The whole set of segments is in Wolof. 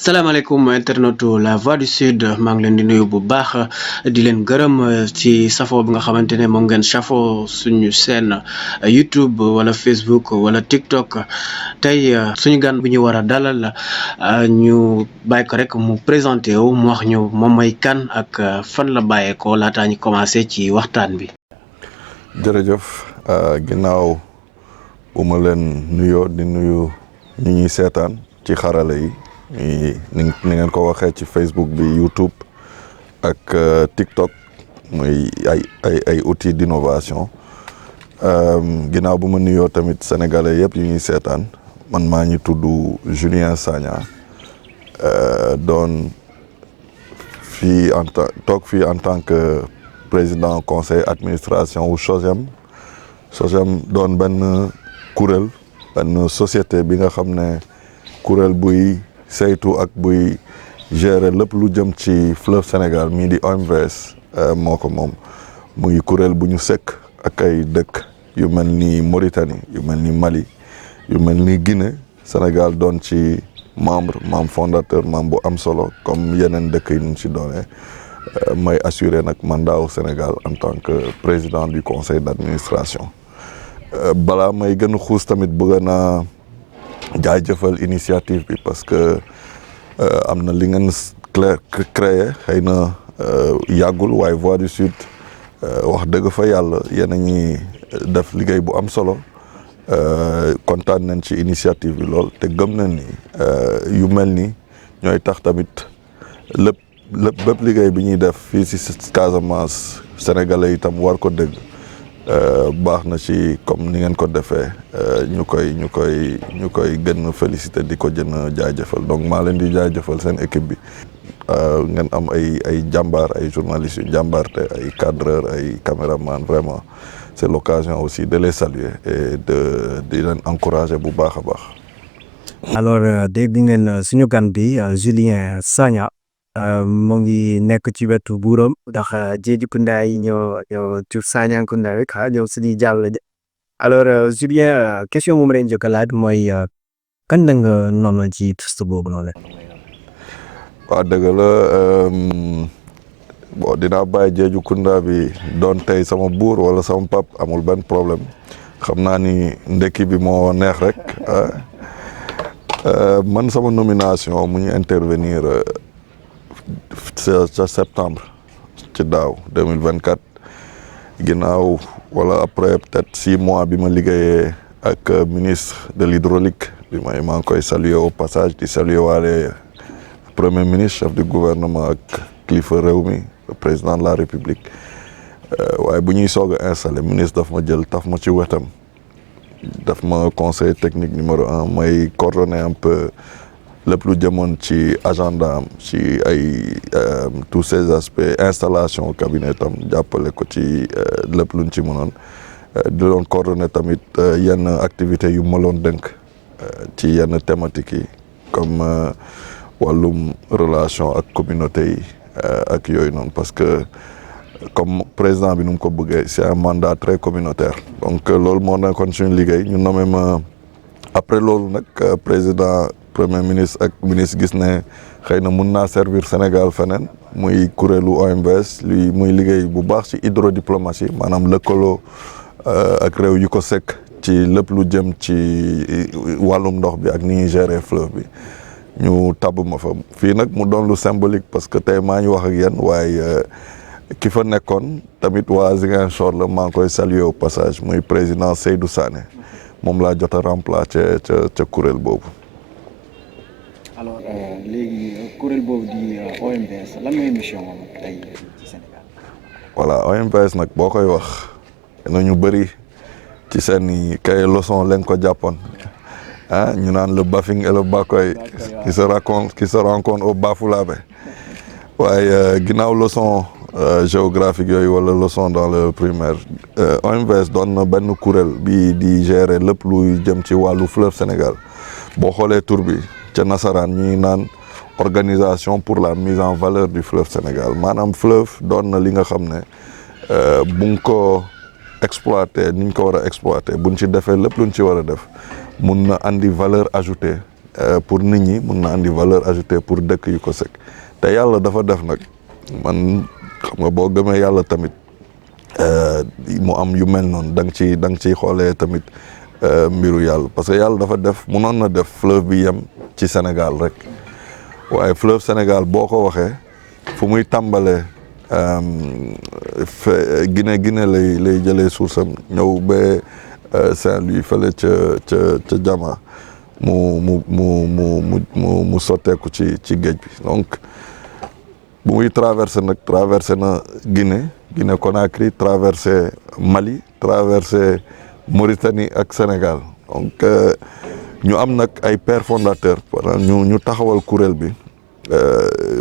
salaamaaleykum internetu La Voix du Sud maa ngi leen di nuyu bu baax di leen gërëm ci safoo bi nga xamante ne moom ngeen safoo suñu chaîne YouTube wala Facebook wala TikTok tey suñu gan bu ñu war a dalal ñu bàyyi ko rek mu présenté wu mu wax ñu moom mooy kan ak fan la bàyyeekoo laataa ñu commencé ci waxtaan bi. jërëjëf ginnaaw bu ma leen nuyoo di nuyu ñi ñuy seetaan ci xarala yi. ni ngeen ko waxee ci Facebook bi YouTube ak TikTok muy ay outils d'innovation ginnaaw bu ma nuyoo tamit sénégalais yëpp yu ñuy seetaan man maa ngi tudd Julien Sagna doon fii toog fii en tant que président conseil administration wu SOGEM doon benn kuréel benn société bi nga xam ne kuréel buy saytu ak buy gérer lépp lu jëm ci fleuve Sénégal mii di OMVS moo ko moom muy kuréel bu ñu sekk ak ay dëkk yu mel ni Mauritanie yu mel ni Mali yu mel ni Guinée Sénégal doon ci membre fondateur membre bu am solo comme yeneen dëkk yi ñu ci doone may assurer nag mandat au Sénégal en tant que président du conseil d'administration balaa may gën a xuus tamit bëgg naa jaajëfal initiative bi parce que am na li ngeen créé xëy na yàggul waaye Voix du Sud wax dëgg fa yàlla yéen a ngi def liggéey bu am solo kontaan nañ ci initiative bi lool te gëm nañ ni yu mel ni ñooy tax tamit bépp liggéey bi ñuy def fii si Casamance sénégalais itam war ko dégg baax na ci comme ni ngeen ko defee ñu koy gën a féliciter di ko gën a jaajëfal donc maa leen di jaajëfal seen équipe bi ngeen am ay jàmbaar ay journalistes yu jàmbaarte ay cadreurs ay caméramans vraiment c'est l'occasion aussi de les saluer et di leen encourager bu baax a baax. alors dégg ngeen suñu gan bi Julien Sagna mu ngi nekk ci wetu buuram ndax Djédji-Kounda yi ñoo tur Sagna-Kounda rek ñoo suñuy jàll alors Julien question moom leen njëkk a laaj mooy kan la nga noonu ci test boobu noonu. waaw dëgg la bon dinaa bàyyi Djédji-Kounda bi doon tey sama buur wala sama pap amul benn problème xam naa ni ndekki bi moo neex rek man sama nomination mu ñu intervenir ca septembre ci daaw 2024 ginnaaw wala après peut-être 6 mois bi ma liggéeyee ak ministre de l'hydraulique bi maa ngi koy saluer au passage di saluer waale premier ministre chef du gouvernement ak kilifa réew mi le président de la république waaye bu ñuy soog a installé ministre daf ma jël taf ma ci wetam daf ma conseil technique numéro 1 may coordonner un peu lépp lu jëmoon ci agenda am ci ay tous ces aspects installation cabinet tam jàppale ko ci lépp luñ ci mënoon di doon coordonner tamit yenn activités yu ma loon dënk ci yenn thématiques yi comme wàllum relation ak communauté yi ak yooyu noonu parce que comme président bi nu mu ko bëggee c'est un mandat très communautaire donc loolu moo nekkoon suñu liggéey ñu nommé ma après loolu nag président premier ministre ak ministre gis ne xëy na mun naa servir Sénégal feneen muy kuréelu OMVS luy muy liggéey bu baax ci hydrodiplomatie maanaam lëkkaloo ak réew yu ko sekk ci lépp lu jëm ci wàllum ndox bi ak ni ñuy gérer fleuve bi ñu tabb ma fa fii nag mu doon lu symbolique parce que tey maa ngi wax ak yéen waaye ki fa nekkoon tamit waa Ziguinchor la maa ngi koy saluer au passage muy président Seydou Sané moom laa jot a remplacer ca kuréel boobu. alors léegi kuréel boobu di OMVS lan mooy mission moom tey ci Sénégal. voilà OMVS nag boo koy wax nañu bëri ci seen kay leçon lañ ko jàppoon ñu naan le Bafing et le Bakoy qui se rencontre au Bafoulavé waaye ginnaaw leçon géographique yooyu wala leçon dans le primaire OMVS doon na benn kuréel bi di gérer lépp luy jëm ci wàllu fleuve Sénégal boo xoolee tur bi ca nasaraan ñuy naan organisation pour la mise en valeur du fleuve Sénégal maanaam fleuve doon na li nga xam ne buñ ko exploiter niñ ko war a exploiter buñ ci defee lépp luñ ci war a def mun na andi valeur ajoutée pour nit ñi mun na andi valeur ajoutée pour dëkk yu ko sëkk te yàlla dafa def nag man xam nga boo gëmee yàlla tamit mu am yu mel noonu da nga ciy xoolee tamit mbiru yàlla parce que yàlla dafa def munoon na def fleuve bi yem ci Sénégal rek waaye fleuve Sénégal boo ko waxee fu muy tàmbalee Guinée lay jëlee source am ñëw ba Saint-Louis fële ca Jama mu sotteeku ci géej bi donc bu muy traversé na Guinée Conakry traversé Mali traversé Mauritanie ak Sénégal donc ñu am nag ay pères fondateurs ñu taxawal kuréel bi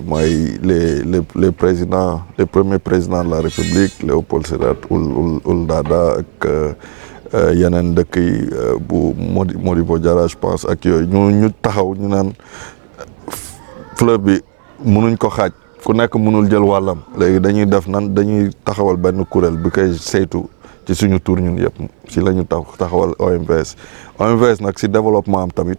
mooy les présidents les premiers présidents de la République Léopold Sédar Ould-Daddah ak yeneen dëkk yi bu Modibo Diarra je pense ak yooyu ñu taxaw ñu naan fleuve bi mënuñ ko xaaj ku nekk mënul jël wàllam léegi dañuy taxawal benn kuréel bi koy saytu ci suñu tur ñun yëpp si la ñu taxawal OMVS nag si développement am tamit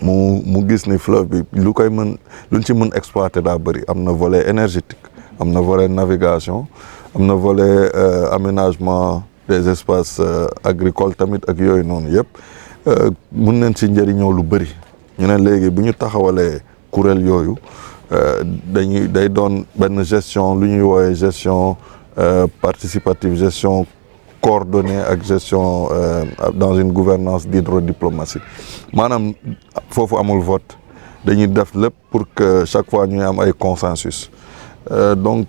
mu gis ni fleuve bi luñ ci mën exploiter daa bëri am na volet énergétique am na volet navigation am na volet aménagement des espaces agricoles tamit ak yooyu noonu yëpp mun nañ si njëriñoo lu bëri ñu ne léegi bu ñu taxawalee kuréel yooyu day doon benn gestion lu ñuy woowee gestion participative gestion coordonnée ak gestion dans une gouvernance d'hydrodiplomatie maanaam foofu amul vote dañuy def lépp pour que chaque fois ñuy am ay consensus donc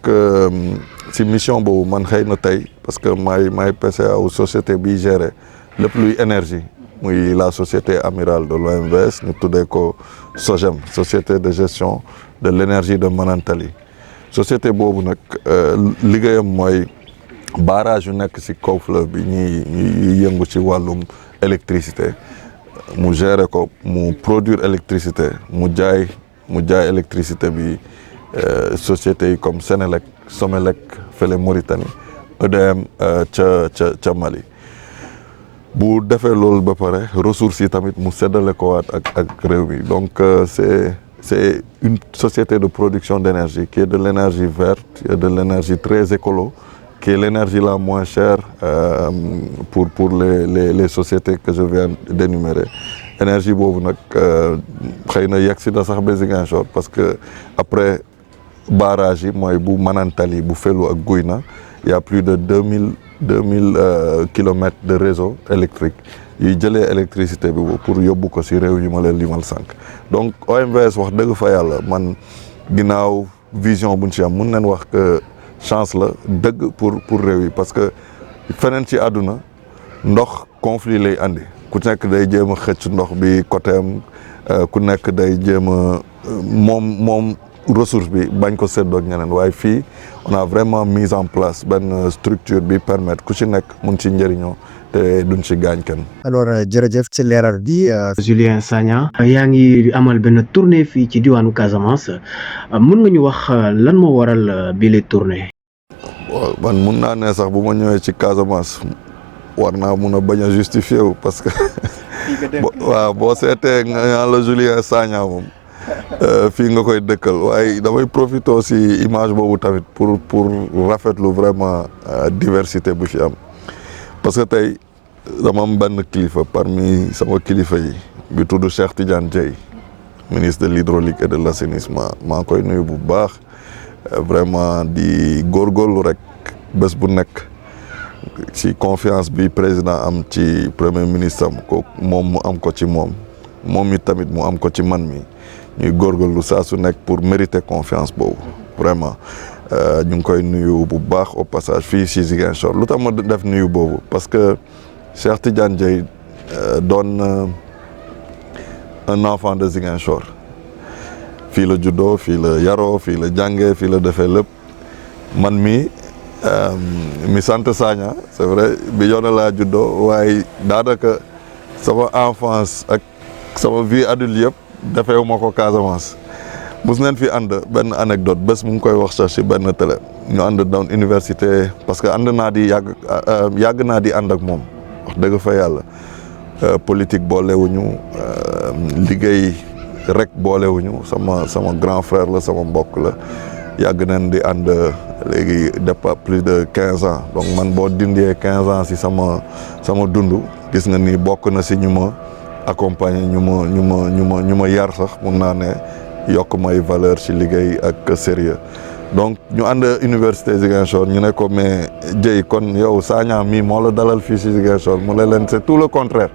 si mission boobu man xëy na tey parce que maay PCA wu société bi géré lépp luy énergie muy la société amirale de l'OMVS ñu tuddee ko SOGEM société de gestion de l'énergie de Manantali société boobu nag liggéeyam mooy barrage yu nekk ci kaw fleuve bi ñuy yëngu ci wàllum électricité mu gérer ko mu produire électricité mu jaay électricité bi sociétés yi comme Sénélec Somelec fële Mauritanie EDM ca Mali bu defee loolu ba pare ressources yi tamit mu séddale ko waat ak réew mi donc c'est une société de production d'énergie qui est de l'énergie verte et de l'énergie très écolo qui est l'énergie la moins chère pour les sociétés que je viens d'énumérer énergie boobu nag xëy na yegg si na sax ba Ziguinchor parce que après barrage yi mooy bu Manantali bu Fellou ak Gouina il y a plus de 2000 kilomètres de réseau électrique yuy jëlee électricité bi pour yóbbu ko si réew yu ma leen limal sànq donc OMVS wax dëgg fa yàlla man ginnaaw vision buñ ci am mun nañ wax que chance la dëgg pour réew yi parce que feneen ci àdduna ndox conflit lay andi ku nekk day jéem a xëcc ndox bi côté am ku nekk day jéem a moom ressource bi bañ ko séddoog ñeneen waaye fii on a vraiment mis en place benn structure bi permettre ku ci nekk mun ci njëriñoo te duñ ci gaañ kenn. alors jërëjëf ci leeral bi. Julien Sagna yaa ngi amal benn tournée fii ci diwaanu Casamance mun nga ñu wax lan moo waral bile tournée. waaw man mun naa ne sax bu ma ñëwee ci Casamance war naa mun a bañ a justifier wu parce que waaw boo seetee nga la Julien Sagna moom fii nga koy dëkkal waaye damay profiter aussi image boobu tamit pour rafetlu vraiment diversité bu fi am. parce que tey dama am benn kilifa parmi sama kilifa yi bi tudd Cheikh Tidiane Dièye ministre de l'hydraulique et de l'assainissement maa ngi koy nuyu bu baax vraiment di góorgóorlu rek bés bu nekk ci confiance bi président am ci premier ministre am ko moom mu am ko ci moom it tamit mu am ko ci man mi ñuy góorgóorlu saa su nekk pour mériter confiance boobu vraiment ñu ngi koy nuyu bu baax au passage fii ci Ziguinchor lu tax ma def nuyu boobu parce que Cheikh Tidiane Dièye doon un enfant de Ziguinchor fii la juddoo fii la yaroo fii la jàngee fii la defee lépp man mi sant Sagna c'est vrai bi yoona laa juddoo waaye daanaka sama enfance ak sama vie adulte yëpp defeewu ma ko Casamance mus neen fi ànd benn anecdote bés mu ngi koy wax sax ci benn télé ñu ànd doon université parce que ànd naa di yàgg naa di ànd ak moom wax dëgg fa yàlla politique boolewuñu liggéey rek boolewuñu sama grand frère la sama mbokk la yàgg nañ di ànd léegi depuis plus de 15 ans donc man boo dindee 15 ans si sama dund gis nga ni bokk na si ñu ma accompagner ñu ma yar sax mun naa ne yokk may valeur ci liggéey ak sérieux donc ñu ànd université Ziguinchor ñu ne ko mais Dieye kon yow Sagna mii moo la dalal fii ci Ziguinchor mu ne leen c'est tout le contraire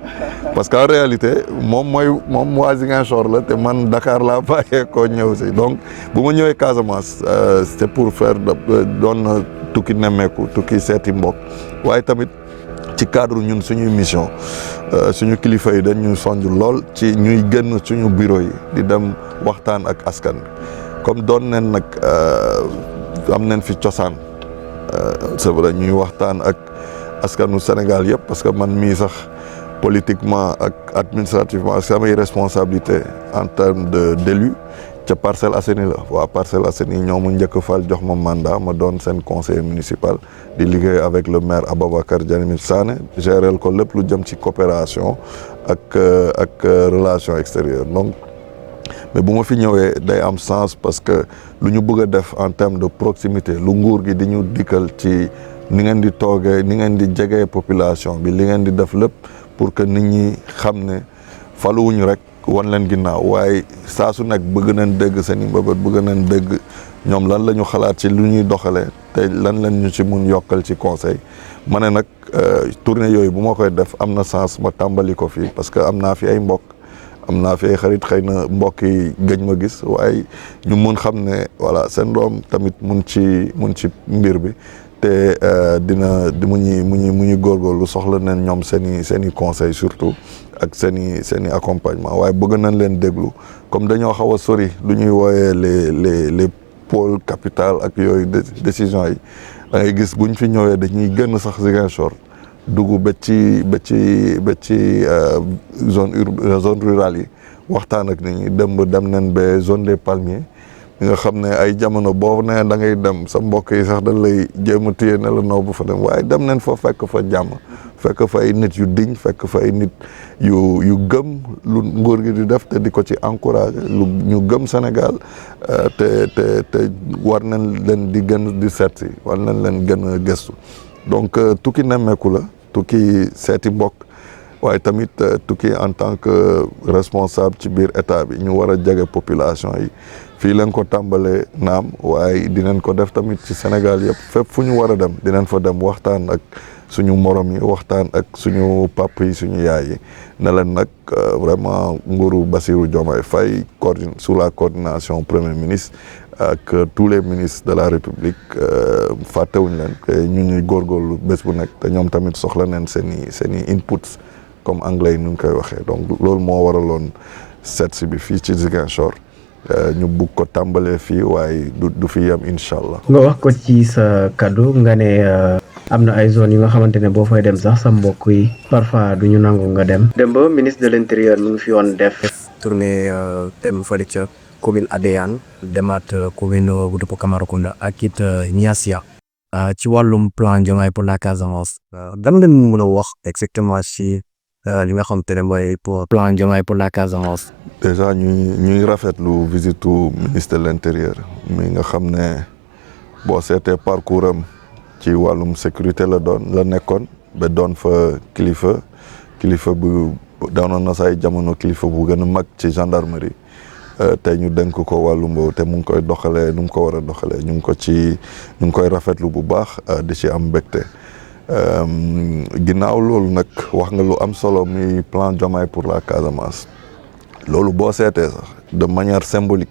parce qu'en réalité moom waa Ziguinchor la te man Dakar laa bàyyee koo ñëw si donc bu ma ñëwee Casamance c'est pour faire doon tukki nemmeeku tukki seeti mbokk waaye tamit ci cadre ñun suñuy mission suñu kilifa yi dañ ñu sonj lool ci ñuy génn suñu bureau yi di dem waxtaan ak askan bi comme doon nen nag am nañ fi cosaan c'est vrai ñuy waxtaan ak askanu Sénégal yëpp parce que man mii sax politiquement ak administrativement samay responsabilité en termes d'élu ca Parcelles Assainies la waa Parcelles Assainies ñoo ma njëkk fal jox ma mandat ma doon seen conseiller municipal di liggéey avec le maire Ababacar Janimit Sané gérel ko lépp lu jëm ci coopération ak relation extérieure donc mais bu ma fi ñëwee day am sens parce que lu ñu bëgg a def en termes de proximité lu nguur gi di ñu dikkal ci ni ngeen di toogee ni ngeen di jegee population bi li ngeen di def lépp pour que nit ñi xam ne faluwuñu rek wan leen ginnaaw waaye saa su nekk bëgg nañ dégg seen i mbëbët bëgg nañ dégg ñoom lan la ñu xalaat ci lu ñuy doxalee te lan lañ ñu ci mun yokkal ci conseil ma ne nag tournée yooyu bu ma koy def am na sens ma tàmbali ko fii parce que am naa fi ay mbokk am naa fi ay xarit xëy na mbokk yi gëj ma gis waaye ñu mun xam ne voilà seen doom tamit mun ci mbir bi te mu ñuy góorgóorlu soxla nañ ñoom seen i conseil surtout ak seen i accompagnement waaye bëgg nañ leen déglu comme dañoo xaw a sori lu ñuy wooyee les pôles capital ak yooyu décision yi da ngay gis buñ fi ñëwee dañuy gën sax Ziguinchor dugg ba ci zone rurale yi waxtaan ak nit ñi dem nañ ba zone des palmiers nga xam ne ay jamono boo ne da ngay dem sa mbokk yi sax dañ lay jéem a téye ne la noo bu fa dem waaye dem nañ fa fekk fa jàmm fekk fa ay nit yu diñ fekk fa ay nit yu gëm lu nguur gi di def te di ko ci encouragé lu ñu gëm Sénégal te war nañ leen di gën di seet si war nañ leen gën a gëstu donc tukki nemmeeku la tukki seeti mbokk waaye tamit tukki en tant que responsable ci biir état bi ñu war a jege population yi fii leen ko tàmbalee naam waaye dinañ ko def tamit ci Sénégal yëpp fépp fu ñu war a dem dinañ fa dem waxtaan ak suñu morom yi waxtaan ak suñu papa yi suñu yaay yi ne leen nag vraiment nguuru Bassirou Diomaye Faye sous la coordination premier ministre ak tous les ministres de la République fàttewuñ leen ñu ñuy góorgóorlu bés bu nekk te ñoom tamit soxla neen seen i inputs comme anglais yi nu ñu koy waxee donc loolu moo waraloon seet si bi fii ci Ziguinchor ñu bugg ko tàmbalee fii waaye du fi yem incha allah. nga wax ko ci sa kaddu nga ne am na ay zones yi nga xamante ne boo fay dem sax sa mbokk yi parfois du ñu nangu nga dem. dem ba ministre de l'intérieur mu ngi fi woon def. tournée dem fële ca commune Adéane demaat commune bu Duppo Camaracounda ak it Niassia. ci wàllum plan Diomaye pour la Casamance. dan leen mën a wax exactement ci li nga xamante ne mooy plan Diomaye pour la Casamance. déjà ñuy rafetlu visitu ministre de l'intérieur mi nga xam ne boo seetee parcours am ci wàllum sécurité la nekkoon ba doon fa kilifa bu doonoon na say jamono kilifa bu gën a mag ci gendarmerie tey ñu dénk ko wàllum boobu te mu ngi koy doxalee nu mu ko war a doxalee ñu ngi koy rafetlu bu baax di ci am mbégte ginnaaw loolu nag wax nga lu am solo muy plan Diomaye pour la Casamance. loolu boo seetee sax de manière symbolique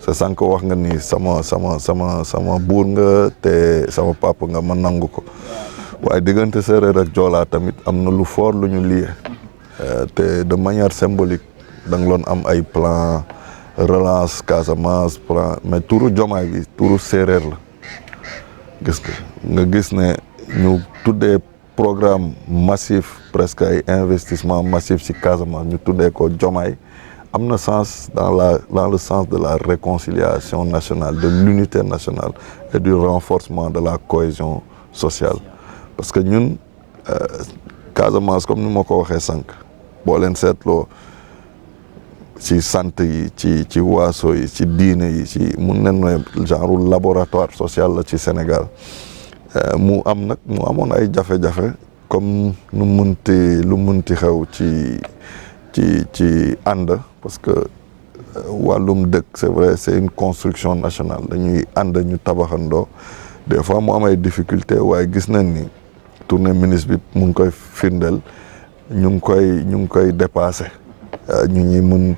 sa sànq wax nga ni sama buur nga te sama papa nga ma nangu ko waaye diggante séeréer ak joolaa tamit am na lu fort lu ñu lié te de manière symbolique da nga loon am ay plan relance Casamance plan mais turu Diomaye gi turu séeréer la nga gis ne ñu tuddee programme massif presque ay investissement massif ci Casamance ñu tuddee ko Diomaye am na sens dans le sens de la réconciliation nationale de l'unité nationale et du renforcement de la cohésion sociale parce que ñun Casamance comme ni ma ko waxee sànq boo leen seetloo ci sant yi ci waaso yi ci diine yi ci mun nañ ne genre laboratoire social la ci Sénégal mu amoon ay jafe-jafe comme lu munti xew ci ànd parce que wàllum dëkk c'est vrai c'est une construction nationale dañuy ànd ñu tabaxandoo des fois mu am ay difficultés waaye gis nañ ni tournée ministre bi mu ngi koy firndeel ñu ngi koy dépassé ñu ñi mun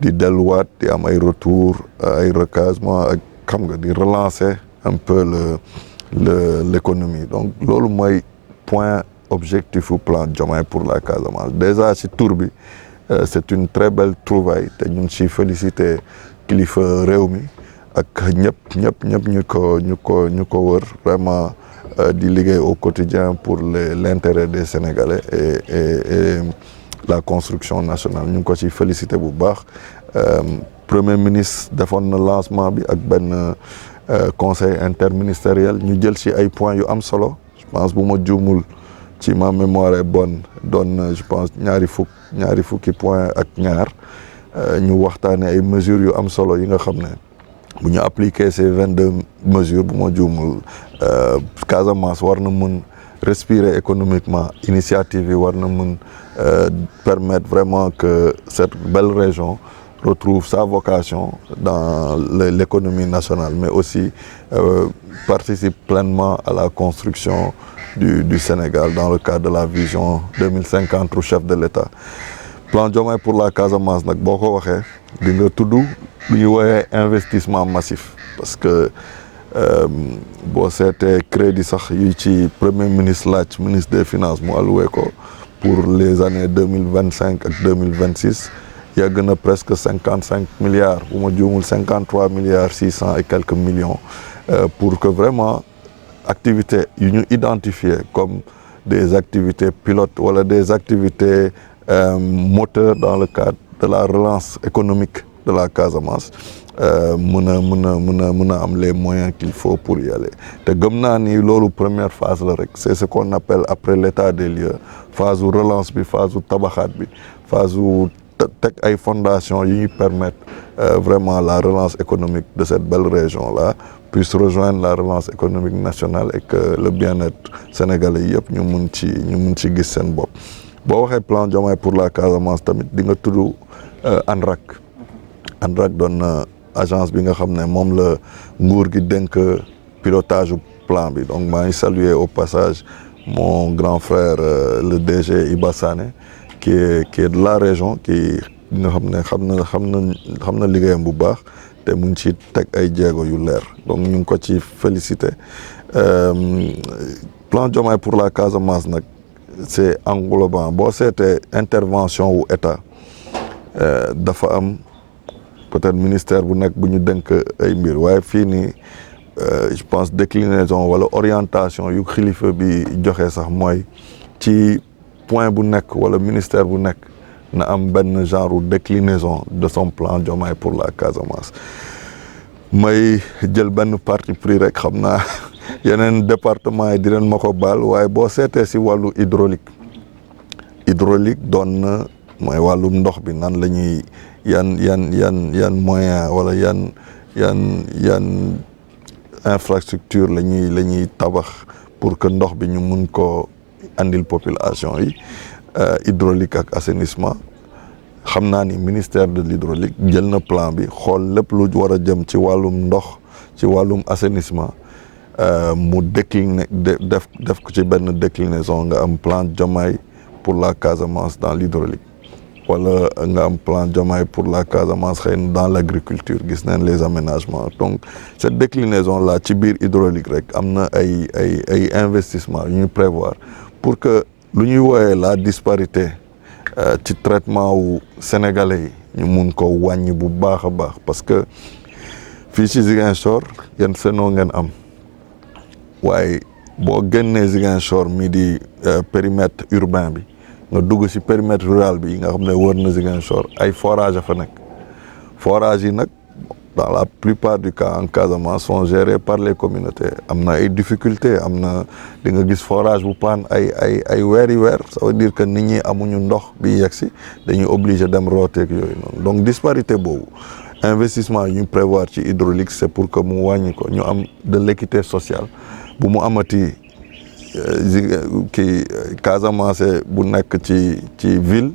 di delluwaat di am ay retour ay recasement ak xam nga di relancer un peu l'économie donc loolu mooy point objectif u plan Diomaye pour la Casamance déjà ci tour bi c'est une très belle trouvaille te ñu ngi ciy féliciter kilifa réew mi ak ñëpp ñu ko wër vraiment di liggéey au quotidien pour l'intérêt des Sénégalais et la construction nationale ñu ngi ko ciy féliciter bu baax premier ministre defoon na lancement bi ak benn conseil interministériel ñu jël ci ay points yu am solo je pense bu ma juumul ci ma mémoire est bonne doon je pense ñaari fukki point ak ñaar ñu waxtaane ay mesures yu am solo yi nga xam ne bu ñu appliquer ces 22 mesures bu ma juumul Casamance war na mun respirer économiquement initiative yi war na mun permettre vraiment que cette belle région retrouve sa vocation dans l'économie nationale mais aussi participe pleinement à la construction du Sénégal dans le cadre de la vision 2050 du chef de l'État plan Diomaye pour la Casamance nag boo ko waxee di nga tudd lu ñuy woowee investissement massif parce que boo seetee crédit sax yu ci premier ministre laaj ministre des finances mu alloué ko pour les années 2025 ak 2026 yegg na presque 55 milliards bu ma juumul 53 milliards 600 et quelques millions pour que vraiment activités yu ñu identifier comme des activités pilotes wala des activités moteurs dans le cadre de la relance économique de la Casamance mën a am les moyens qu'il faut pour y aller te gëm naa ni loolu première phase la rek c'est ce qu'on appelle après l'état des lieux phase u relance bi phase u tabaxaat bi phase u teg ay fondations yi ñuy permettre vraiment la relance économique de cette belle région là puisse rejoindre la relance économique nationale et que le bien-être sénégalais yëpp ñu mun ci gis seen bopp boo waxee plan Diomaye pour la Casamance tamit di nga tudd ANRAC doon agence bi nga xam ne moom la nguur gi dénk pilotage plan bi donc maa ngi saluer au passage mon grand frère le DG Iba Sané qui est de la région qui nga xam ne xam na liggéeyam bu baax te mu ngi ci teg ay jéego yu leer donc ñu ngi ko ci féliciter plan Diomaye pour la Casamance nag c'est englobant boo seetee intervention wu état dafa am peut-être ministère bu nekk bu ñu dénk ay mbir waaye fii nii je pense déclinaison wala orientation yu xilifa bi joxe sax mooy ci point bu nekk wala ministère bu nekk na am benn genre déclinaison de son plan Diomaye pour la Casamance may jël benn parti pris rek xam naa yeneen département yi di leen ma ko baal waaye boo seetee si wàllu hydraulique doon na mooy wàllum ndox bi nan la ñuy yan moyen wala yan infrastructure la ñuy tabax pour que ndox bi ñu mun ko andil population yi hydraulique ak assainissement xam naa ni ministère de l'hydraulique jël na plan bi xool lépp lu war a jëm ci wàllum ndox ci wàllum assainissement mu décliner def ko ci benn déclinaison nga am plan Diomaye pour la Casamance dans l'hydraulique wala nga am plan Diomaye pour la Casamance xëy na dans l'agriculture gis nañ les aménagements donc cette déclinaison là ci biir hydraulique rek am na ay investissement yu ñuy prévoir pour que lu ñuy wooyee la disparité ci traitement wu sénégalais yi ñu mun ko wàññi bu baax a baax parce que fii ci Ziguinchor yéen seenoo ngeen am waaye boo génnee Ziguinchor mi di périmètre urbain bi nga dugg ci périmètre rural bi nga xam ne wër na Ziguinchor ay forage a fa nekk forage yi nag dans la plupart du cas en Casamance sont gérés par les communautés am na ay difficultés am na di nga gis forage bu paan ay weeri weer ça veut dire que nit ñi amuñu ndox bi yegsi dañuy obligé dem rooteeg yooyu noonu donc disparité boobu investissement yu ñu prévoir ci hydraulique c'est pour que mu wàññi ko ñu am de l'équité sociale bu mu amati kii Casamance bu nekk ci ville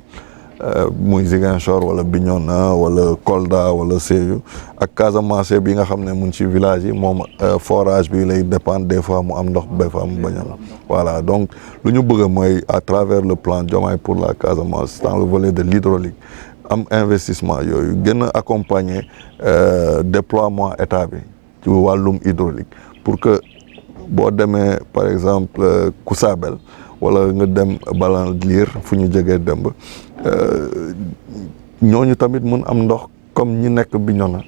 muy Ziguinchor wala Bignona wala Kolda wala Sédhiou ak Casamance bi nga xam ne mun ci village yi moom forage bi lay dépendre des fois mu am ndox des fois mu bañ am voilà donc lu ñu bëgg mooy à travers le plan Diomaye pour la Casamance dans le volet de l'hydraulique am investissement yooyu gën a accompagner déploiement état bi ci wàllum hydraulique pour que boo demee par exemple Koussaabel wala nga dem Balandir fu ñu jógee demb ñooñu tamit mun am ndox comme ñi nekk Bignona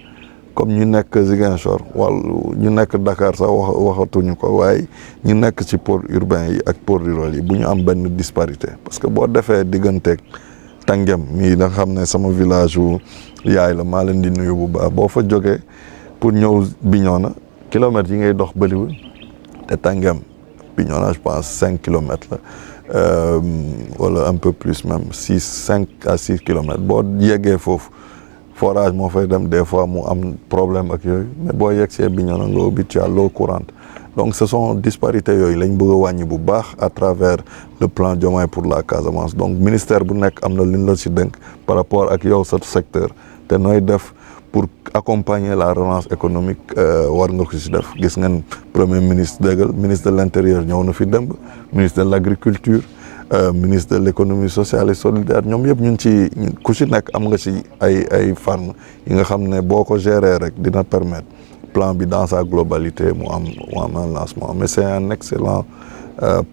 comme ñu nekk Ziguinchor wala ñu nekk Dakar sax waxatuñu ko waaye ñu nekk ci pôle urbain yi ak pôle rural yi bu ñu am benn disparité parce que boo defee digganteeg Tangem mii nga xam ne sama village wu yaay la maa leen di nuyu bu baax boo fa jógee pour ñëw Bignona kilomètres yi ngay dox bëriwul te Tangem Bignona je pense 5 kilomètres la wala un peu plus même 5 à 6 kilomètres boo yeggee foofu forage moo fay dem des fois mu am problème ak yooyu mais boo yegsee Bignona nga ubbi tu as l'eau courante donc ce sont disparités yooyu lañ bëgg a wàññi bu baax à travers le plan Diomaye pour la Casamance donc ministère bu nekk am na li ñu la ci dénk par rapport ak yow sa secteur te nooy def pour accompagner la relance économique war nga ko ci def gis ngeen premier ministre déggal ministre de l'intérieur ñëw na fi démb ministre de l'agriculture ministre de l'économie sociale et solidaire ñoom yëpp ñun ci ku ci nekk am nga ci ay fànn yi nga xam ne boo ko gérer rek dina permettre plan bi dans sa globalité mu am un lancement mais c'est un excellent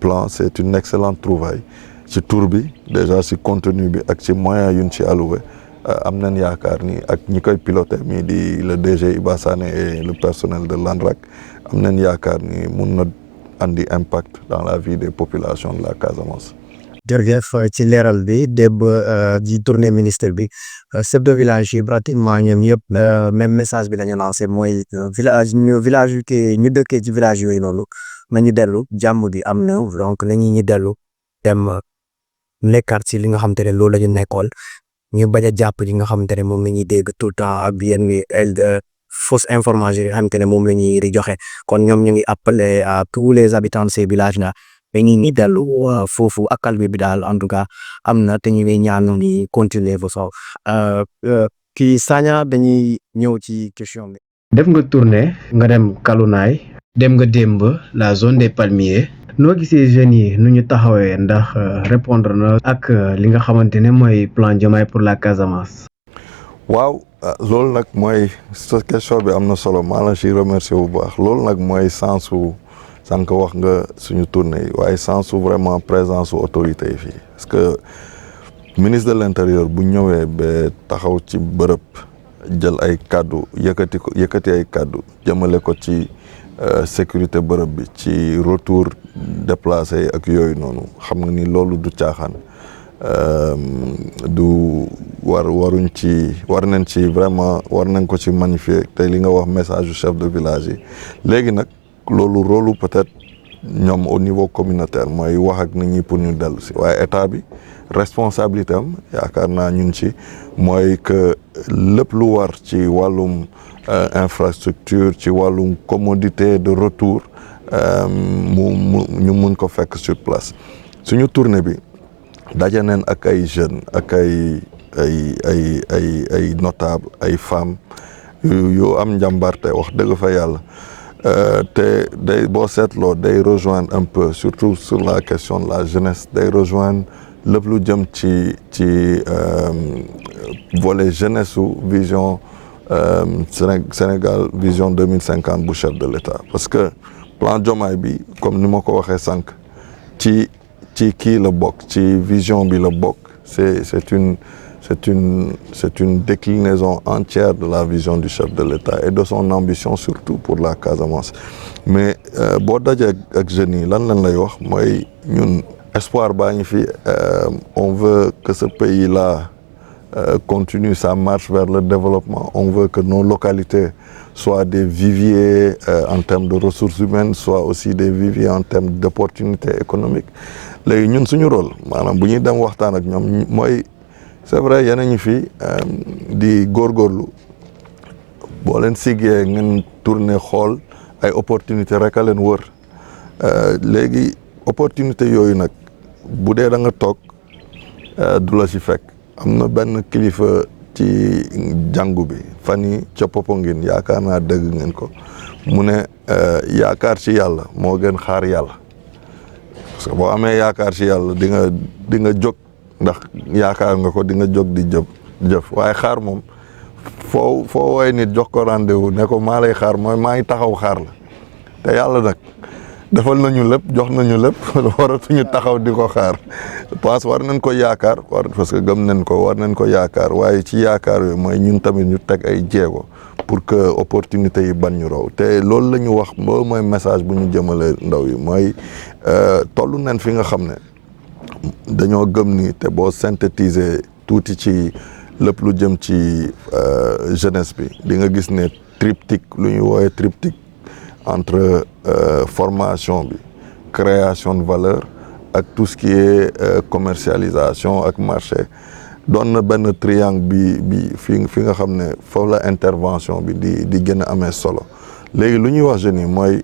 plan c'est une excellente trouvaille ci tour bi déjà ci contenu bi ak ci moyens yuñ ci alloué am nañ yaakaar ni ak ñi koy piloté mii di le DG Iba Sané et le personnel de l'ANRAC am nañ yaakaar ni mun na andi impact dans la vie des populations de la Casamance. jërëjëf ci leeral bi démb di tournée ministre bi chef de village yi pratiquement ñoom ñëpp même message bi la ñu lancé mooy village yu kii ñu dëkkee ci village yooyu noonu nañu dellu jàmm bi am na donc nañu ñu dellu dem nekkaat ci li nga xam te ne loolu la ñu nekkoon ñu bañ a jàpp li nga xam te ne moom la ñuy dégg tout le temps ak yenn fausse information yi nga xam te ne moom la ñuy di joxe kon ñoom ñu ngi appeler à tous les habitants de ces villages là dañuy ñi dellu foofu ak calme bi daal en tout cas am na te ñu ngi ñaan ni continuer ba soow kii Sagna dañuy ñëw ci question bi. def nga tournée nga dem Kalunaay dem nga démb la zone des palmiers noo gisee jeunes yi nu ñu taxawee ndax répondre na ak li nga xamante ne mooy plan Diomaye pour la Casamance. waaw loolu nag mooy sa question bi am na solo maa la ciy remercier bu baax loolu nag mooy sensu sànq wax nga suñu tournée yi waaye sensu vraiment présence su autorité yi fii parce que ministre de l'intérieur bu ñëwee ba taxaw ci bërëb jël ay kaddu yëkkati ay kaddu jëmale ko ci sécurité bërëb bi ci retour déplacé ak yooyu noonu xam nga ni loolu du caaxaan du war nañ ci vraiment war nañ ko ci magnifier te li nga wax message du chef de village yi léegi nag loolu rôle peut-être ñoom au niveau communautaire mooy wax ak nit ñi pour ñu dellu si waaye état bi responsabilité am yaakaar naa ñun ci mooy que lépp lu war ci wàllum infrastructure ci wàllum commodité de retour ñu mun ko fekk sur place suñu tournée bi daje neen ak ay jeunes ak ay notables ay femmes yu am njàmbarte wax dëgg fa yàlla te day boo seetloo day rejoindre un peu surtout sur la question de la jeunesse day rejoindre lépp lu jëm ci volet jeunesse su vision Sénégal vision 2050 bu chef de l'État parce que plan Diomaye bi comme ni ma ko waxee sànq ci kii la bokk ci vision bi la bokk c'est une déclinaison entière de la vision du chef de l'État et de son ambition surtout pour la Casamance mais boo dajee ak jeunes yi lan lay wax mooy ñun espoir baa ngi fi on veut que ce pays-là continue sa marche vers le développement. On veut que nos localités soient des viviers en termes de ressources humaines, soient aussi des viviers en termes d'opportunités économiques. léegi ñun suñu rôle maanaam bu ñuy dem waxtaan ak ñoom mooy c'est vrai yéen a ñu fi di góorgóorlu boo leen siggee ngeen tourner xool ay opportunité rek a leen wër léegi opportunité yooyu nag bu dee da nga toog du la ci fekk. am na benn kilifa ci jàngu bi fan yi ca Popenguine yaakaar naa dégg ngeen ko mu ne yaakaar ci yàlla moo gën xaar yàlla parce que boo amee yaakaar ci yàlla di nga jóg ndax yaakaar nga ko di nga jóg di jëf waaye xaar moom foo woy nit jox ko rendez-vous ne ko maa lay xaar mooy maa ngi taxaw xaar la te yàlla nag defal nañu lépp jox nañu lépp waratuñu taxaw di ko xaar parce que war nañ ko yaakaar parce que gëm nañ ko war nañ ko yaakaar waaye ci yaakaar yooyu mooy ñun tamit ñu teg ay jéego pour que opportunité yi ban ñu raw te loolu la ñu wax loolu mooy message bu ñu jëmale ndaw yi mooy toll nañ fi nga xam ne dañoo gëm ni te boo synthétiser tuuti ci lépp lu jëm ci jeunesse bi di nga gis ne triptyque lu ñuy woowee triptyque entre formation bi création de valeur ak tout ce qui est commercialisation ak marché doon na benn triangle bi fi nga xam ne foofu la intervention bi di gën a amee solo léegi lu ñuy wax jeunes yi mooy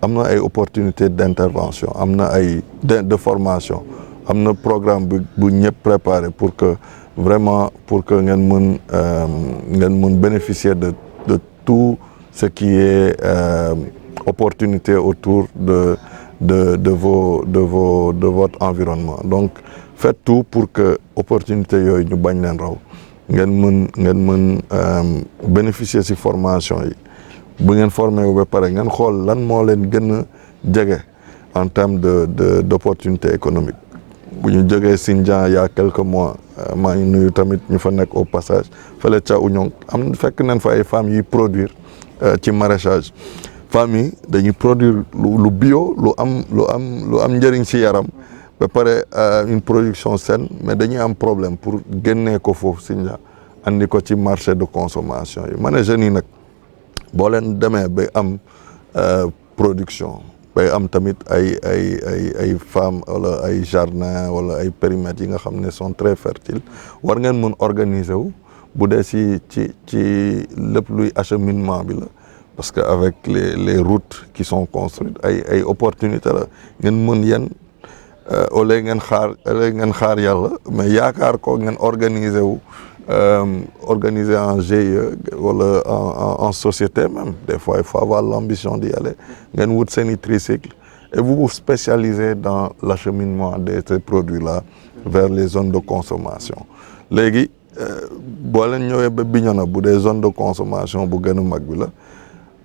am na ay opportunités d'intervention am na ay de formation am na programme bu ñëpp préparé pour que vraiment pour que ngeen mën bénéficier de tout ce qui est opportunité autour de votre environnement donc faites tout pour que opportunité yooyu ñu bañ leen raw ngeen mën bénéficier ci formation yi bu ngeen formé wu ba pare ngeen xool lan moo leen gën a jege en termes d'opportunité économique bu ñu jógee Sindian il y a quelques mois maa ngi nuyu tamit ñu fa nekk au passage fële ca Union fekk nañ fa ay femmes yuy produire ci maraîchage femmes yi dañuy produire lu bio lu am njëriñ ci yaram ba pare une production saine mais dañuy am problème pour génnee ko foofu Sindian andi ko ci marché de consommation yi ma ne jeunes yi nag boo leen demee ba am production bay am tamit ay femmes wala ay jardin wala ay périmètres yi nga xam ne sont très fertiles war ngeen mën organiser wu bu dee ci lépp luy acheminement bi la parce que avec les routes qui sont construites ay opportunité la ngeen mën yéen au lieu ngeen xaar yàlla mais yaakaar ko ngeen organiser wu organiser en GIE wala en société même des fois il faut avoir l'ambition d'y aller ngeen wut seen i tricycle et vous vous spécialisez dans l'acheminement de ces produits-là vers les zones de consommation léegi boo leen ñëwee ba Bignona bu dee zone de consommation bu gën a mag bi la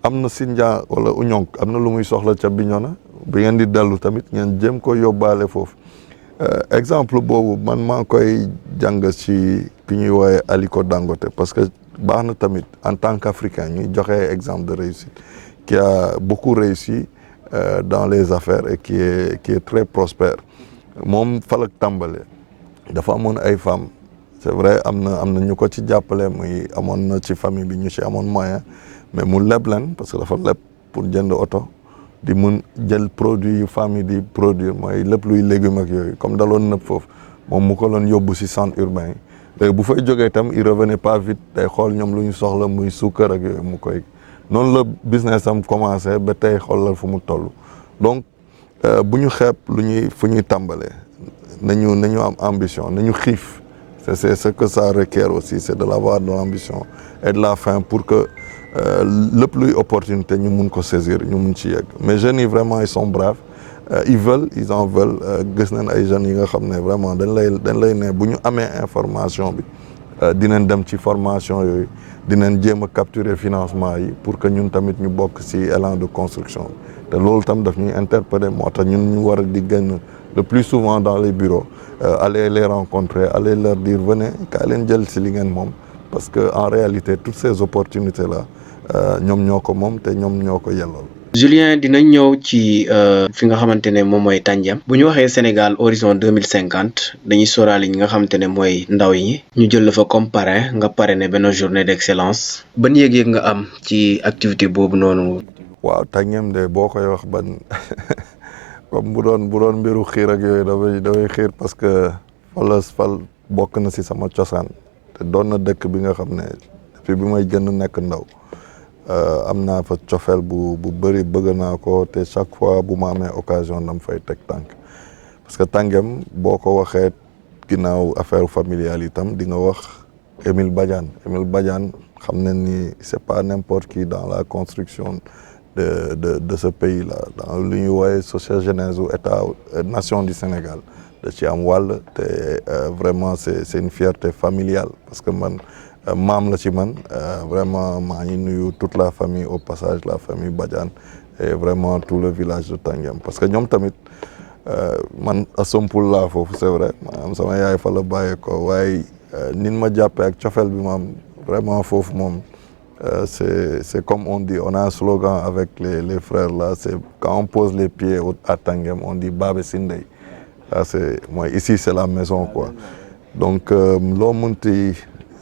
am na Sindian wala Union am na lu muy soxla ca Bignona bi ngeen di dellu tamit ngeen jéem ko yóbbaale foofu exemple boobu man maa koy jàng ci ki ñuy woowe Aliko Dangote parce que baax na tamit en tant qu'Africain ñuy joxe exemple de réussite qui a beaucoup réussi dans les affaires et qui est très prospère moom falak tàmbale dafa amoon ay femmes c'est vrai am na ñu ko ci jàppale muy amoon na ci famille bi ñu ci amoon moyen mais mu leb leen parce que dafa leb pour jënd oto di mun jël produit yu famille di produire mooy lépp luy légumes ak yooyu comme daloon nëpp foofu moom mu ko loon yóbbu ci centre urbain yi léegi bu fay jógee itam il revenait pas vite day xool ñoom lu ñu soxla muy suukar ak yooyu mu koy noonu la business am commencé ba tey xoolal fu mu toll donc bu ñu xeeb fu ñuy tàmbalee nañu am ambition nañu xiif c'est ce que ça requiert aussi c'est de l'avoir de l'ambition et de la faim pour que lépp luy opportunité ñu mun ko saisir ñu mun ci yegg mais jeunes yi vraiment ils sont braves ils en veulent gis nañ ay jeunes yi nga xam ne vraiment dañ lay ne bu ñu amee information bi dinañ dem ci formation yooyu dinañ jéem a capturer financement yi pour que ñun tamit ñu bokk ci élan de construction bi te loolu tam daf ñuy interpeller moo tax ñun ñu war a di génn le plus souvent dans les bureaux aller les rencontrer aller leur dire venez kaay leen jël ci li ngeen moom parce que en réalité toutes ces opportunités là ñoom ñoo ko moom te ñoom ñoo ko yellool Julien dinañ ñëw ci fi nga xamante ne moom mooy Tandiam bu ñu waxee Sénégal horizon 2050 dañuy sóoraale ñi nga xamante ne mooy ndaw yi ñu jël la fa comme parrain nga parrainé benn journée d'excellence ban yëg-yëg nga am ci activité boobu noonu. waaw Tandiam de boo koy wax ban comme bu doon mbiru xiir ak yooyu damay xiir parce que fal bokk na si sama cosaan te doon na dëkk bi nga xam ne depuis bi may gën a nekk ndaw am naa fa cofeel bu bëri bëgg naa ko te chaque fois bu ma amee occasion dam fay teg tànk parce que Tandiam boo ko waxee ginnaaw affaire familiale itam di nga wax Émile Badiane xam nañ ni c'est pas n'importe qui dans la construction de ce pays là dans lu ñuy wooye sociogenèse u état nation du Sénégal da ci am wàll te vraiment c'est une fierté familiale parce que man maam la ci man vraiment maa ngi nuyu toute la famille au passage la famille Badiane et vraiment tout le village de Tandiam parce que ñoom tamit man asompul laa foofu c'est vrai maanaam sama yaay fa la bàyyee ko waaye nin ma jàppee ak cofeel bi ma am vraiment foofu moom c'est comme on dit on a un slogan avec les frères là c'est quand on pose les pieds à Tandiam on dit Babé Sindey ça c'est mooy ici c'est la maison quoi donc loo munti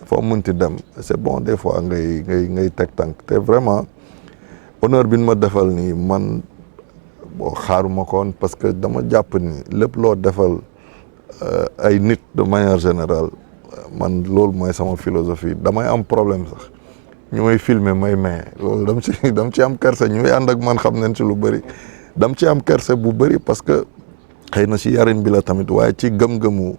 foo munti dem c'est bon des fois ngay teg tànk te vraiment honneur bi ñu ma defal nii man boo xaaruma koon parce que dama jàpp ni lépp loo defal ay nit de manière générale man loolu mooy sama philosophie damay am problème sax ñu may filmer may maye loolu dam ci am kerse ñu may ànd ak man xam nañ ci lu bëri dam ci am kerse bu bëri parce que xëy na ci yarin bi la tamit waaye ci gëm-gëmu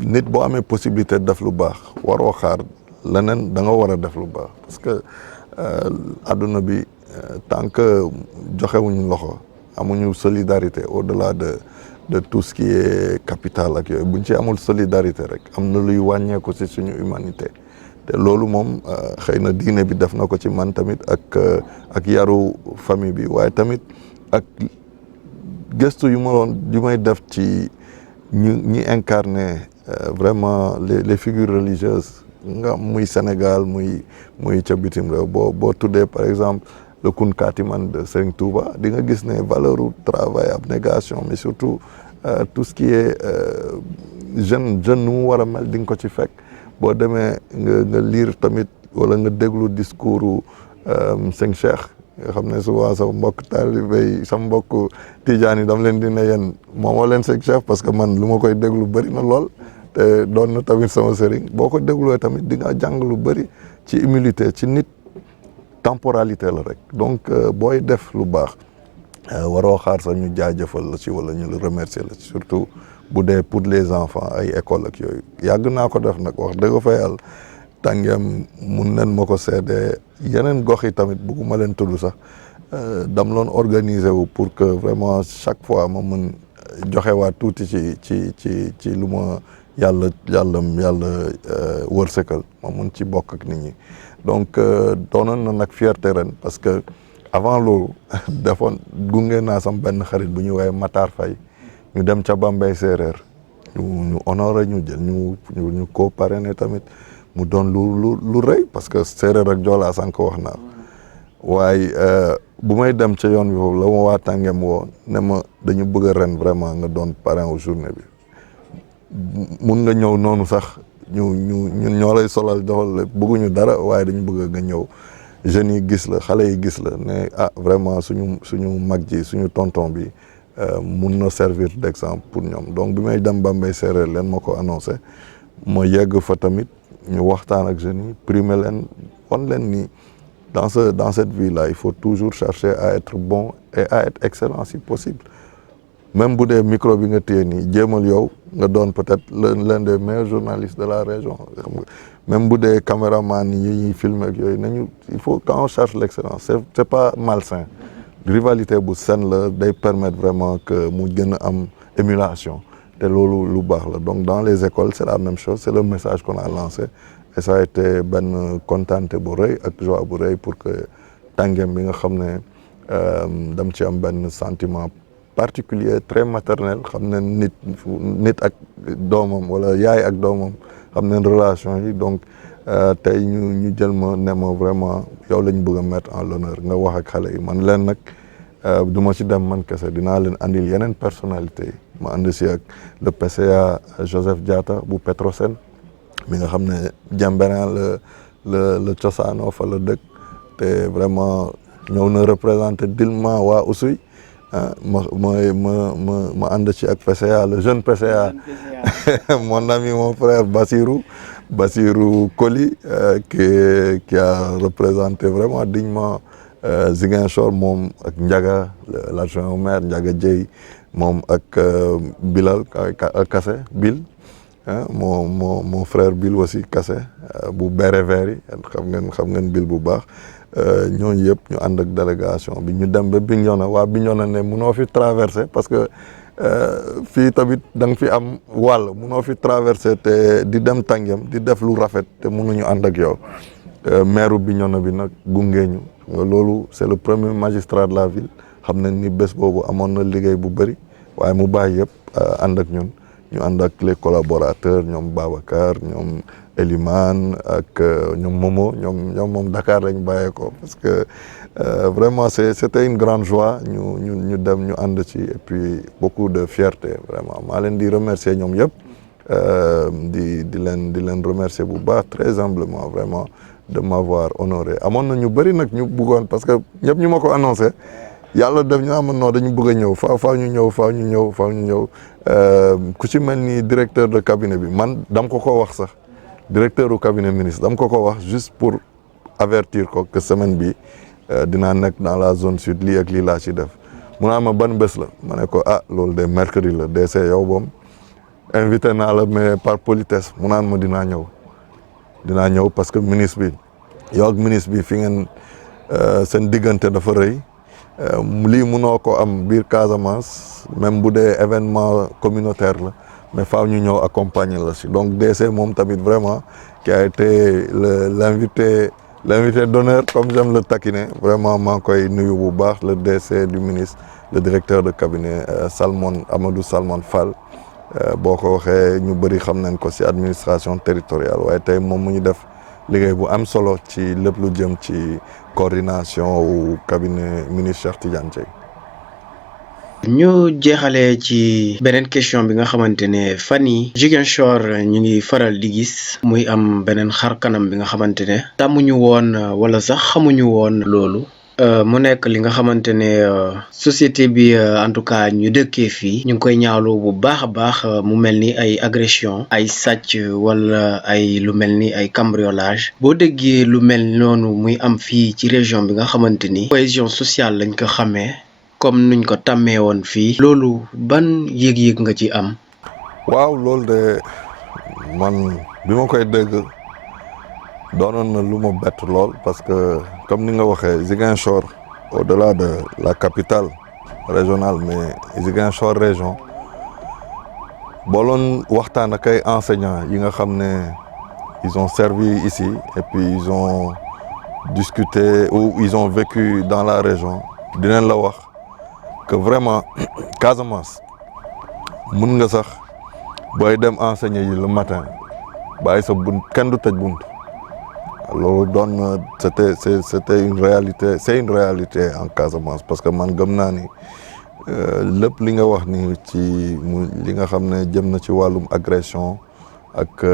nit boo amee possibilité def lu baax waroo xaar leneen da nga war a def lu baax parce que adduna bi tant que joxewuñu loxo amuñu solidarité au-delà de tout ce qui est capital ak yooyu buñ ci amul solidarité rek am na luy wàññeeku ci suñu humanité te loolu moom xëy na diine bi def na ko ci man tamit ak yaru famille bi waaye tamit ak gëstu yu may def ci ñi incarné vraiment les figures religieuses nga muy Sénégal muy ca bitim réew boo tuddee par exemple le Kunkaati man de Serigne Touba di nga gis ne valeur u travail abnégation mais surtout tout ce qui est jeune nu mu war a mel di nga ko ci fekk boo demee nga lire tamit wala nga déglu discours u Sëñ Cheikh nga xam ne souvent sama mbokk taalibe yi sama mbokk tijaan yi dam leen di ne yéen moomoo leen Sëñ Cheikh parce que man lu ma koy déglu bëri na lool te doon na tamit sama sëriñ boo ko dégloo tamit di nga jàng lu bëri ci humilité ci nit temporalité la rek donc booy def lu baax waroo xaar sax ñu jaajëfal la ci wala ñu la remercier la ci surtout bu dee pour les enfants ay école ak yooyu yàgg naa ko def nag wax dëgg fa yàlla Tandiam mun nen ma ko seede yeneen gox yi tamit bugguma leen tudd sax dam loon organiser wu pour que vraiment chaque fois ma mun joxewaat tuuti ci lu ma yàlla wërsëkal ma mun ci bokk ak nit ñi donc doonoon na nag fierté ren parce que avant loolu defoon gunge naa sam benn xarit bu ñu woowee Matar Faye ñu dem ca Bambey séeréer ñu honoré ñu jël ñu ko parrainé tamit mu doon lu rëy parce que séeréer ak joolaa sànq wax naa waaye bu may dem ca yoon bi foofu la ma waa Tandiam woo ne ma dañu bëgg a ren vraiment nga doon parrain au journée bi mun nga ñëw noonu sax ñun ñoo lay solal doxal bëgguñu dara waaye dañu bëgg nga ñëw jeunes yi gis la xale yi gis la ne vraiment suñu mag ji suñu tonton bi mun na servir d'exemple pour ñoom donc bi may dem Bambey séeréer leen ma ko annoncé ma yegg fa tamit ñu waxtaan ak jeunes yi primer leen wan leen ni dans cette vie là il faut toujours chercher à être bon et à être excellent si possible même bu dee micro bi nga téye nii jéemal yow nga doon peut-être l'un des meilleurs journalistes de la région même bu dee caméraman yi ñuy filmer ak yooyu nañu il faut quand on cherche l'excellence c'est pas malsain rivalité bu saine la day permettre vraiment que mu gën a am émulation te loolu lu baax la donc dans les écoles c'est la même chose c'est le message qu'on a lancé et ça a été benn kontaante bu rëy ak joie bu rëy pour que Tandiam bi nga xam ne dam ci am benn sentiment particulier très maternel xam ne nit ak doomam wala yaay ak doomam xam ne relation yi donc tey ñu jël ma ne ma vraiment yow lañ bëgg a mettre en l'honneur nga wax ak xale yi man leen nag du ma ci dem man kese dinaa leen andil yeneen personnalité yi ma ànd si ak le PCA Joseph Diatta bu Petrosen mi nga xam ne Diembéring la cosaanoo fa la dëkk te vraiment ñëw na représenté dignement waa Oussouye ma ànd ci ak PCA le jeune PCA mon ami mon frère Bassirou Koli qui a représenté vraiment dignement Ziguinchor moom ak Ndiaga l'adjoint au maire Ndiaga Dieye moom ak Bilal Kassé Bil mon frère Bil aussi Kassé bu bere vert yi xam ngeen Bil bu baax ñooñu yëpp ñu ànd ak délégation bi ñu dem ba Bignona waa Bignona ne munoo fi traversé parce que fii tamit da nga fi am wàll munoo fi traversé te di dem Tàngem di def lu rafet te mënuñu ànd ak yow maire Bignona bi nag gungeeñu nga loolu c'est le premier magistrat de la ville xam nañ ni bés boobu amoon na liggéey bu bëri waaye mu bàyyi yëpp ànd ak ñun ñu ànd ak les collaborateurs ñoom Babacar ñoom Elimane ak ñoom Momo ñoom moom Dakar lañ bàyyee ko parce que vraiment c'était une grande joie ñu dem ñu ànd ci et puis beaucoup de fierté vraiment maa leen di remercier ñoom yëpp di leen remercier bu baax très humblement vraiment de m'avoir honoré amoon na ñu bëri nag ñu bëggoon parce que ñëpp ñu ma ko annoncé yàlla def ñu amoon non dañu bëgg a ñëw faaw ñu ñëw ku ci mel ni directeur de cabinet bi man dam ko wax sax directeur du cabinet ministre dam ko wax juste pour avertir ko que semaine bi dinaa nekk dans la zone sud lii ak lii laa ci def mu naa ma ban bés la ma ne ko loolu de mercredi la DC yow boom invité naa la mais par politesse mu naan ma dinaa ñëw parce que ministre bi yow ak ministre bi fi ngeen seen diggante dafa rëy lii mënoo ko am biir Casamance même bu dee événement communautaire la mais faaw ñu ñëw accompagner la si donc DC moom tamit vraiment qui a été l'invité d'honneur comme j'aime le taquiner vraiment maa ngi koy nuyu bu baax le DC du ministre le directeur de cabinet Amadou Salmon Fall boo ko waxee ñu bëri xam nañ ko si administration territoriale waaye tey moom mu ñu def liggéey bu am solo ci lépp lu jëm ci coordination wu cabinet ministre Cheikh Tidiane Dièye. ñu jeexalee ci beneen question bi nga xamante ne fan yi Ziguinchor ñu ngi faral di gis muy am beneen xar kanam bi nga xamante ne tàmmuñu woon wala sax xamuñu woon loolu mu nekk li nga xamante ne société bi en tout cas ñu dëkkee fii ñu ngi koy ñaawlu bu baax a baax mu mel ni ay agression ay sàcc wala ay lu mel ni ay cambriolage boo déggee lu mel noonu muy am fii ci région bi nga xamante ni cohésion sociale lañ ko xamee comme nuñ ko tàmmee woon fii loolu ban yëg-yëg nga ci am. waaw loolu de man bi ma koy dégg doonoon na lu ma bett lool parce que comme ni nga waxee Ziguinchor au-delà de la capitale régionale mais Ziguinchor région booloon waxtaan ak ay enseignants yi nga xam ne ils ont servi ici et puis ils ont discuté ou ils ont vécu dans la région dinañ la wax que vraiment Casamance mun nga sax booy dem enseigner yi le matin bàyyi sa bunt kenn du tëj bunt loolu doon c'était une réalité c'est une réalité en Casamance parce que man gëm naa ni lépp li nga wax ni ci li nga xam ne jëm na ci wàllum agression ak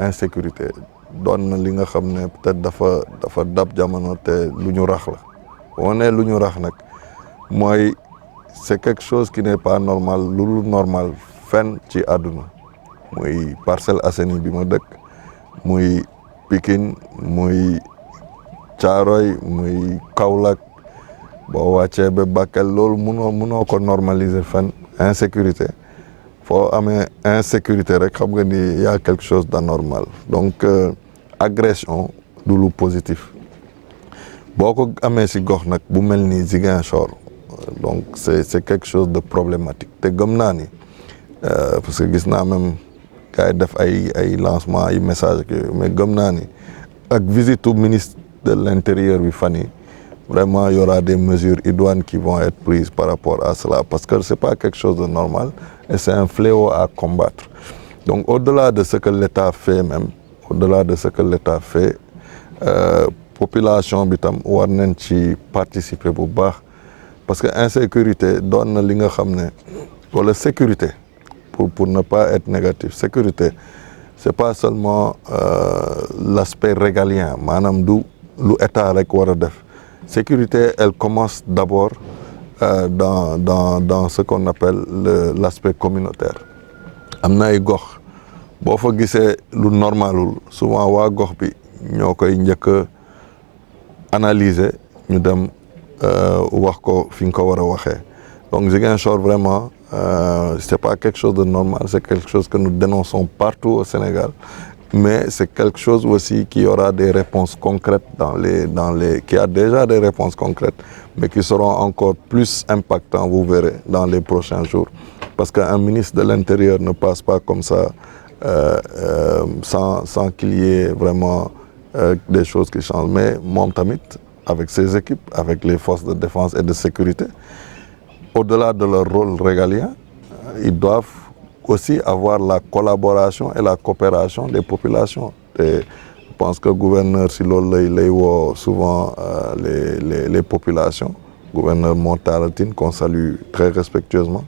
insécurité doon na li nga xam ne peut-être dafa dab jamono te lu ñu rax la boo nee lu ñu rax nag mooy c'est quelque chose qui n'est pas normal lu normal fenn ci àdduna muy Parcelles Assainies bi ma dëkk muy Pikine muy Thiaroye muy Kaolack boo wàccee ba Bakel loolu munoo ko normaliser fenn insécurité foo amee insécurité rek xam nga ni y a quelque chose d'anormal donc agression du lu positif boo ko amee si gox nag bu mel ni Ziguinchor donc c'est quelque chose de problématique te gëm naa ni parce que gis naa même gars yi def ay lancement ay message mais gëm naa ni ak visite au ministre de l'intérieur bi fan yi vraiment il y aura des mesures idoines qui vont être prises par rapport à cela parce que c'est pas quelque chose de normal et c'est un fléau à combattre donc au-delà de ce que l'État fait même au-delà de ce que l'État fait population bi tam war nañ ci participer bu baax parce que insécurité doon na li nga xam ne wala sécurité pour ne pas être négatif sécurité c'est pas seulement l'aspect régalien maanaam du lu état rek war a def sécurité elle commence d'abord dans ce qu'on appelle l'aspect communautaire am na ay gox boo fa gisee lu normalul souvent waa gox bi ñoo koy njëkk a analyser ñu dem wax ko fi nga ko war a waxee donc Ziguinchor vraiment c'est pas quelque chose de normal c'est quelque chose que nous dénonçons partout au Sénégal mais c'est quelque chose aussi qui aura des réponses concrètes qui a déjà des réponses concrètes mais qui seront encore plus impactants vous verrez dans les prochains jours parce qu'un ministre de l'Intérieur ne passe pas comme ça sans qu'il y ait vraiment des choses qui changent mais moom tamit avec ses équipes avec les forces de défense et de sécurité au-delà de leur rôle régalien ils doivent aussi avoir la collaboration et la coopération des populations et je pense que gouverneur si loolu lay woo souvent les populations gouverneur Mortalla Tine qu'on salue très respectueusement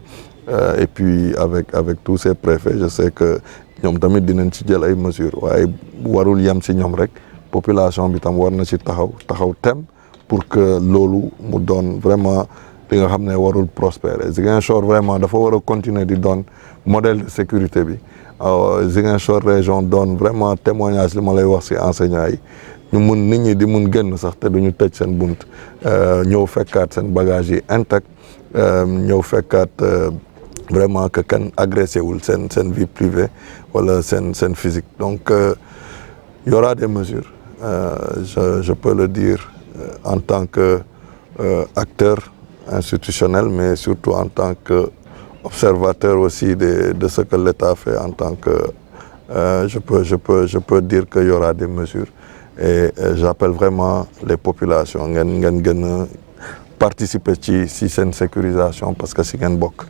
et puis avec tous ces préfets je sais que ñoom tamit dinañ ci jël ay mesures waaye warul yem ci ñoom rek population bi tam war na ci taxaw tem pour que loolu mu doon vraiment li nga xam ne warul prospérer Ziguinchor vraiment dafa war a continuer di doon modèle de sécurité bi Ziguinchor région doon vraiment témoignage li ma lay wax ci enseignants yi ñu mun nit ñi di mun génn sax te duñu tëj seen bunt ñëw fekkaat seen bagage yi intact ñëw fekkaat vraiment que kenn agressé wul seen vie privée wala seen physique donc il y aura des mesures je peux le dire en tant que acteur institutionnel mais surtout en tant que observateur aussi de ce que l'État fait en tant que je peux dire qu'il y aura des mesures et j'appelle vraiment les populations ngeen gën a participer ci seen sécurisation parce que si ngeen bokk.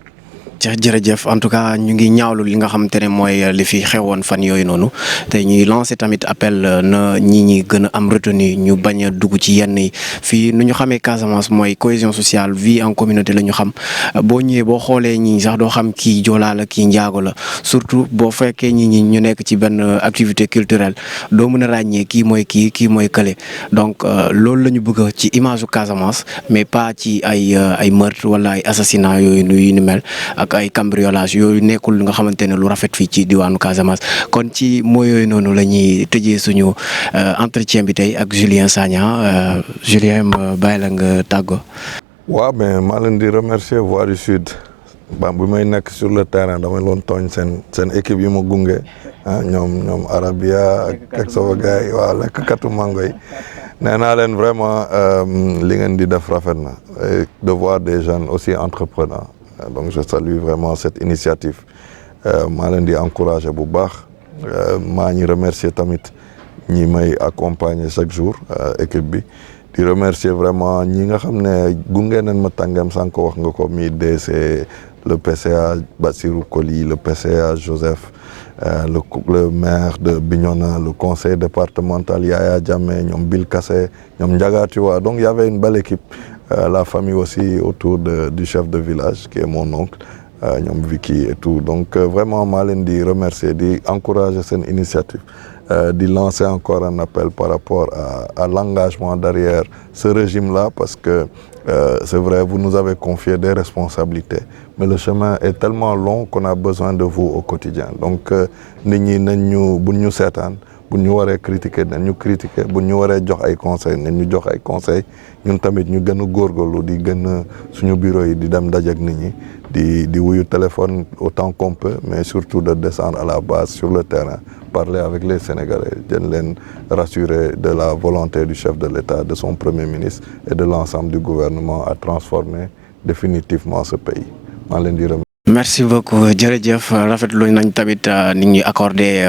jërëjëf en tout cas ñu ngi ñaawlu li nga xamante ne mooy li fi xewoon fan yooyu noonu te ñuy lancer tamit appel na ñi gën a am retenu ñu bañ a dugg ci yenn yi fii nu ñu xamee Casamance mooy cohésion sociale vie en communauté la ñu xam boo ñëwee boo xoolee ñi sax doo xam kii joolaa la kii njaago la surtout boo fekkee ñi ñu nekk ci benn activité culturelle doo mën a ràññee kii mooy kële donc loolu la ñu bëgg ci image u Casamance mais pas ci ay meurtre wala ay assassinat yooyu ni mel ak ay cambriolage yooyu nekkul nga xamante ne lu rafet fii ci diwaanu Casamance kon ci moo yooyu noonu la ñuy tëjee suñu entretien bi tey ak Julien Sagna Julien ma bàyyi la nga tàggoo. waaw mais maa leen di remercier Voix du Sud ba bu may nekk sur le terrain damay loon tooñ seen équipe yi ma gunge ñoom Arabia ak sama gars yi waaw lekkatu mango yi nee naa leen vraiment li ngeen di def rafet na de voir des jeunes aussi entrepreneurs donc je salue vraiment cette initiative maa leen di encourager bu baax maa ngi remercier tamit ñi may accompagner chaque jour équipe bi di remercier vraiment ñi nga xam ne gunge nañ ma tàngam sànq wax nga ko mi DC le PCA Bassirou Koli le PCA Joseph le maire de Bignona le conseil départemental Yaya Jammeh ñoom Bill Kassé ñoom Ndiaga Tuwa donc il y avait une belle équipe la famille aussi autour du chef de village qui est mon oncle ñoom Vicky et tout donc vraiment maa leen di remercier di encourager seen initiative di lancer encore un appel par rapport à l'engagement derrière ce régime-là parce que c'est vrai vous nous avez confié des responsabilités mais le chemin est tellement long qu'on a besoin de vous au quotidien donc nit ñi buñ ñu seetaan buñ ñu waree critiquer nañ ñu critiquer buñ ñu waree jox ay conseils nañ ñu jox ay conseils ñun tamit ñu gën a góorgóorlu di gën a suñu bureau yi di dem dajeek nit ñi di wuyu téléphone autant qu'on peut mais surtout de descendre à la base sur le terrain parler avec les Sénégalais gën leen rassurer de la volonté du chef de l'État de son premier ministre et de l'ensemble du gouvernement à transformer définitivement ce pays maa leen di remercier merci beaucoup jërëjëf rafetlu nañ tamit ni ñuy accordé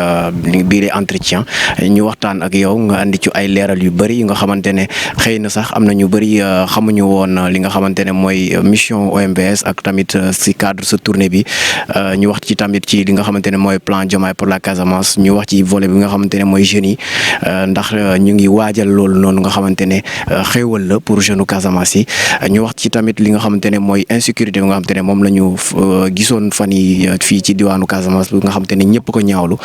biir entretien ñu waxtaan ak yow nga andi ci ay leeral yu bëri yu nga xamante ne xëy na sax am na ñu bëri xamuñu woon li nga xamante ne mooy mission OMVS ak tamit si cadre sa tournée bi ñu wax ci tamit ci li nga xamante ne mooy plan Diomaye pour la Casamance ñu wax ci volet bi nga xamante ne mooy jeunes yi ndax ñu ngi waajal loolu noonu nga xamante ne xéewal la pour jeune Casamance yi ñu wax ci tamit li nga xamante ne mooy insécurité bi nga xamante ne moom la ñu gisoon fan yi fii ci diwaanu Casamance bi nga xamante ne ñëpp ko ñaawlu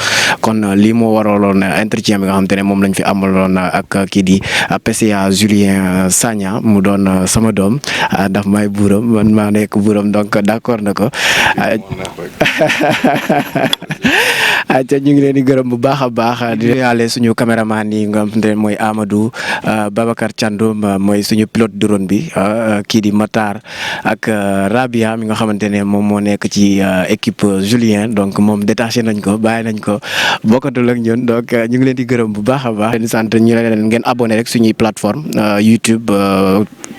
kon lii moo waraloon entretien bi nga xamante ne moom lañ fi amaloon ak kii di PCA Julien Sagna mu doon sama doom daf may buuram man maa nekk buuram donc d'accord na ko aca ñu ngi leen di gërëm bu baax a baax di yàlle suñu caméraman yi nga xamante ne mooy Amadou Babacar Thiandoum mooy suñu pilote drone bi kii di Matar ak Rabia mi nga xamante ne moom moo nekk ci équipe Julien donc moom détaché nañ ko bàyyi nañ ko bokkatul ak ñun donc ñu ngi leen di gërëm bu baax a baax leen sant ñu leen ngeen abonné rek suñuy plateforme YouTube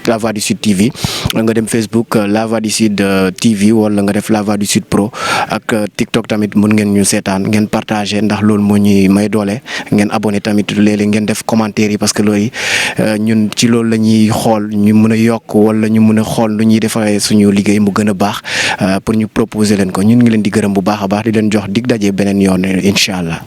La Voix du Sud TV nga dem Facebook La Voix du Sud TV wala nga def La Voix du Sud Pro ak TikTok tamit mun ngeen ñu seetaan ngeen partagé ndax loolu moo ñuy may doole ngeen abonné tamit léeg-léeg ngeen def commentaire yi parce que loolu ñun ci loolu la ñuy xool ñu mën a yokk wala ñu mën a xool lu ñuy defee suñu liggéey mu gën a baax pour ñu proposer leen ko ñun ngi leen di gërëm bu baax a baax di leen jox dig daje beneen yoon incha allah.